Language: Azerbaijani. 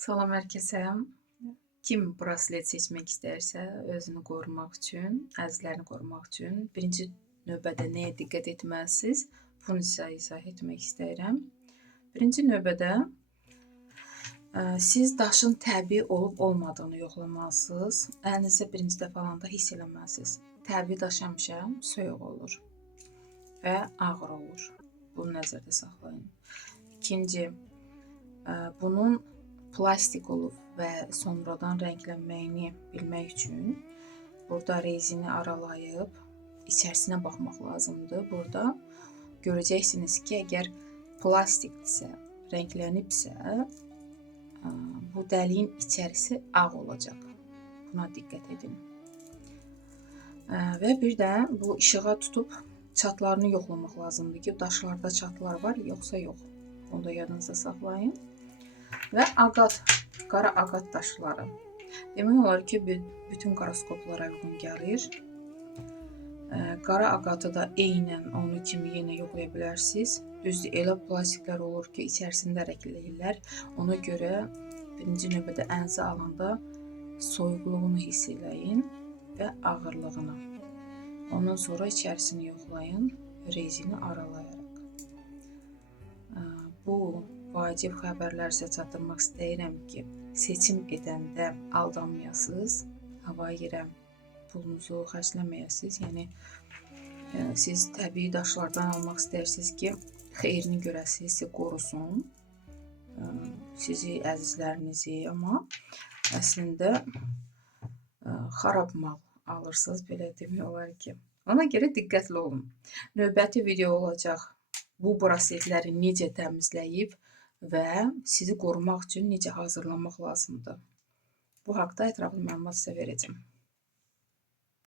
Salam hər kəsə. Kim braslet seçmək istərsə, özünü qorumaq üçün, əzizlərini qorumaq üçün birinci növbədə nəyə diqqət etməlisiniz? Bunu sizə izah etmək istəyirəm. Birinci növbədə siz daşın təbii olub-olmadığını yoxlamalısınız. Əlinizə birinci dəfə alanda hiss eləməlisiniz. Təbii daş həmişə soyuq olur və ağır olur. Bunu nəzərdə saxlayın. İkinci, bunun plastik olub və sonradan rənglənməyini bilmək üçün burada rezini aralayıb içərisinə baxmaq lazımdır. Burada görəcəksiniz ki, əgər plastikdirsə, rənglənibsə, bu dəliyin içərisi ağ olacaq. Buna diqqət edin. Və bir də bu işığa tutub çatlarını yoxlamaq lazımdır ki, daşlarda çatlar var, yoxsa yox. Onu da yadınızda saxlayın. Və aqat, qara aqat daşları. Demək olar ki, bütün qaroskoplara uyğun gəlir. Qara aqatı da eynən onu kimi yenə yoxlaya bilərsiniz. Düzdür, elə plastiklər olur ki, içərisində rəngləyirlər. Ona görə birinci növbədə əlinizi alanda soyuqluğunu hiss eləyin və ağırlığını. Ondan sonra içərisini yoxlayın, rezini aralayaraq. Bu vacib xəbərlər sizə çatdırmaq istəyirəm ki, seçim edəndə aldanmayasınız, hava yerə pulunuzu xərcləməyəsiniz. Yəni, siz təbii daşlardan almaq istəyirsiniz ki, xeyrini görəsiniz, sizi qorusun, sizi, əzizlərinizi, amma əslində xarab mal alırsınız, belə demək olar ki. Ona görə diqqətli olun. Növbəti video olacaq. Bu brasletləri necə təmizləyib və sizi qorumaq üçün necə hazırlamaq lazımdır. Bu haqda ətraflı məlumat sizə verəcəm.